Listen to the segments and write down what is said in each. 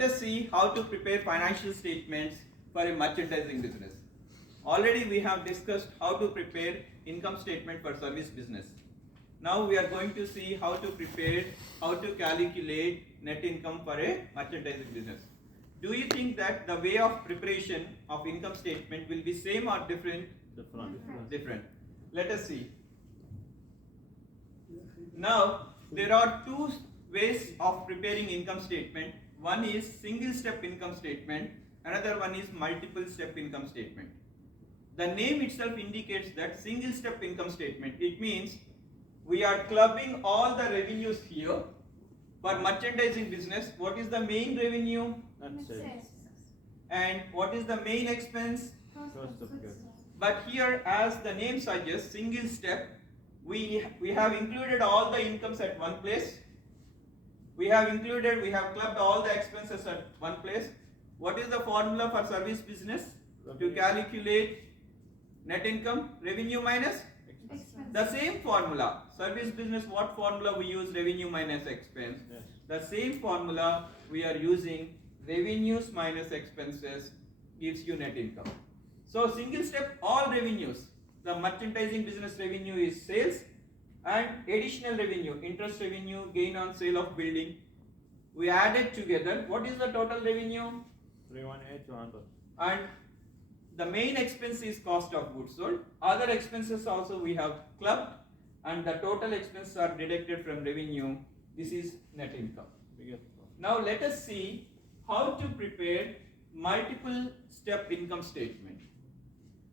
Let us see how to prepare financial statements for a merchandising business. Already we have discussed how to prepare income statement for service business. Now we are going to see how to calculate net income for a merchandising business. Do you think that the way of preparation of income statement will be same or different? Different. Let us see. Now there are two ways of preparing income statement. One is single step income statement, another one is multiple step income statement. The name itself indicates that single step income statement. It means we are clubbing all the revenues here. For merchandising business, what is the main revenue? And what is the main expense? Cost of goods. But here, as the name suggests, single step, we have included all the incomes at one place. We have clubbed all the expenses at one place. What is the formula for service business? To calculate net income, revenue minus? The same formula. Service business, what formula we use? Revenue minus expense. Yes. The same formula we are using, revenues minus expenses gives you net income. So single step, all revenues. The merchandising business revenue is sales and additional revenue, interest revenue, gain on sale of building. We added together. What is the total revenue? 318,200. And the main expense is cost of goods sold. Other expenses also we have clubbed, and the total expenses are deducted from revenue. This is net income. Now let us see how to prepare multiple step income statement.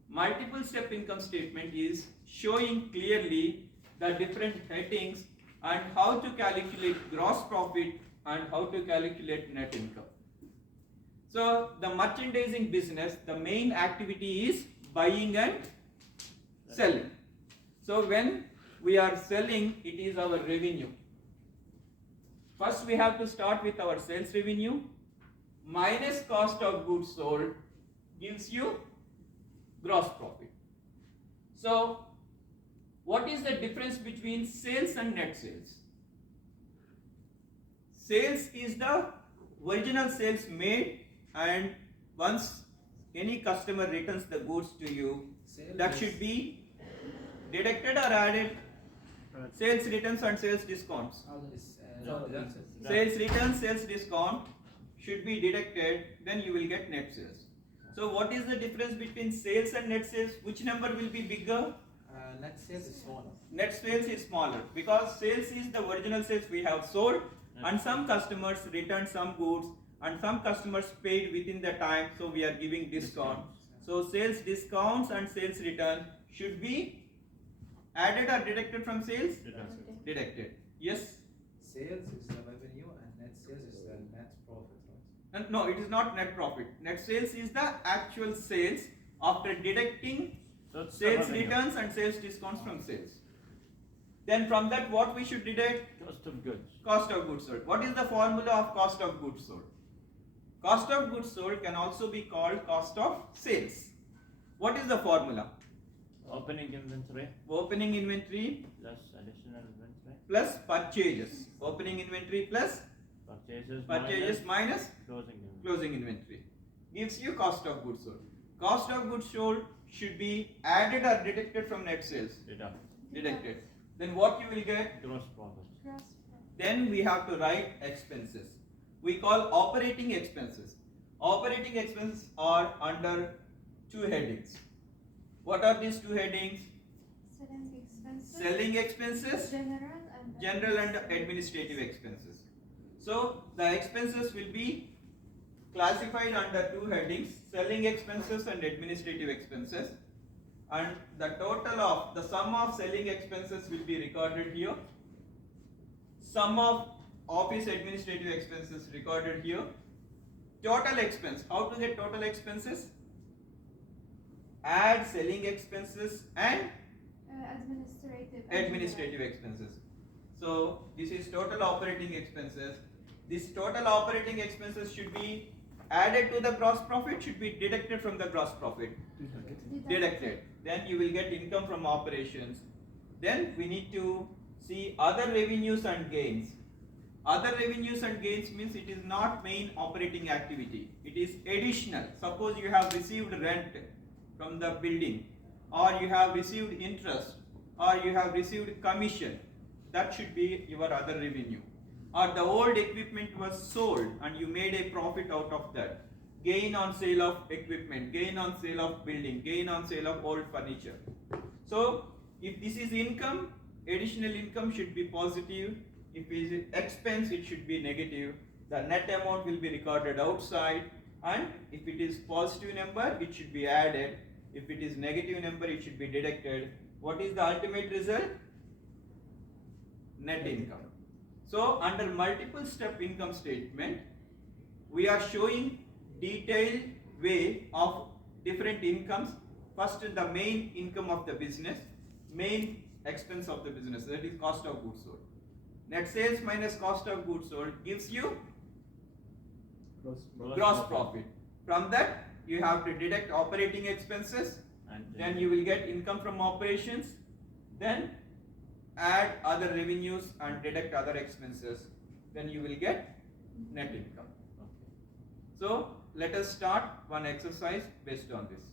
Multiple step income statement is showing clearly the different headings and how to calculate gross profit and how to calculate net income. So the merchandising business, the main activity is buying and selling. So when we are selling, it is our revenue. First we have to start with our sales revenue minus cost of goods sold gives you gross profit. So what is the difference between sales and net sales? Sales is the original sales made, and once any customer returns the goods to you, that should be deducted or added. Sales returns and sales discounts. Sales returns, sales discount should be deducted, then you will get net sales. So what is the difference between sales and net sales? Which number will be bigger? Net sales is smaller. Net sales is smaller because sales is the original sales we have sold, and some customers returned some goods and some customers paid within the time, so we are giving discount. So sales discounts and sales return should be added or deducted from sales? Deducted. Yes? Sales is the revenue and net sales is the net profit, right? And no, it is not net profit. Net sales is the actual sales after deducting sales returns and sales discounts from sales. Then from that, what we should deduct? Cost of goods. Cost of goods sold. What is the formula of cost of goods sold? Cost of goods sold can also be called cost of sales. What is the formula? Opening inventory Opening inventory plus additional inventory. plus purchases. Opening inventory plus Purchases minus closing inventory. closing inventory gives you cost of goods sold. Cost of goods sold should be added or deducted from net sales. Deducted. Then what you will get? Gross profit. Then we have to write expenses. We call operating expenses. Operating expenses are under two headings. What are these two headings? Selling expenses, general and administrative expenses. So the expenses will be classified under two headings: selling expenses and administrative expenses. And the sum of selling expenses will be recorded here. Sum of office administrative expenses recorded here. Total expense. How to get total expenses? Add selling expenses and administrative expenses. So this is total operating expenses. This total operating expenses should be added to the gross profit, should be deducted from the gross profit. Deducted. Then you will get income from operations. Then we need to see other revenues and gains. Other revenues and gains means it is not main operating activity. It is additional. Suppose you have received rent from the building, or you have received interest, or you have received commission. That should be your other revenue. Or the old equipment was sold and you made a profit out of that. Gain on sale of equipment, gain on sale of building, gain on sale of old furniture. So if this is income, additional income should be positive. If it is expense, it should be negative. The net amount will be recorded outside, and if it is positive number, it should be added. If it is negative number, it should be deducted. What is the ultimate result? Net income. So under multiple step income statement, we are showing detailed way of different incomes. First, the main income of the business, main expense of the business, that is cost of goods sold. Net sales minus cost of goods sold gives you gross profit. From that, you have to deduct operating expenses, And then you will get income from operations, then add other revenues and deduct other expenses, then you will get net income. Okay. So let us start one exercise based on this.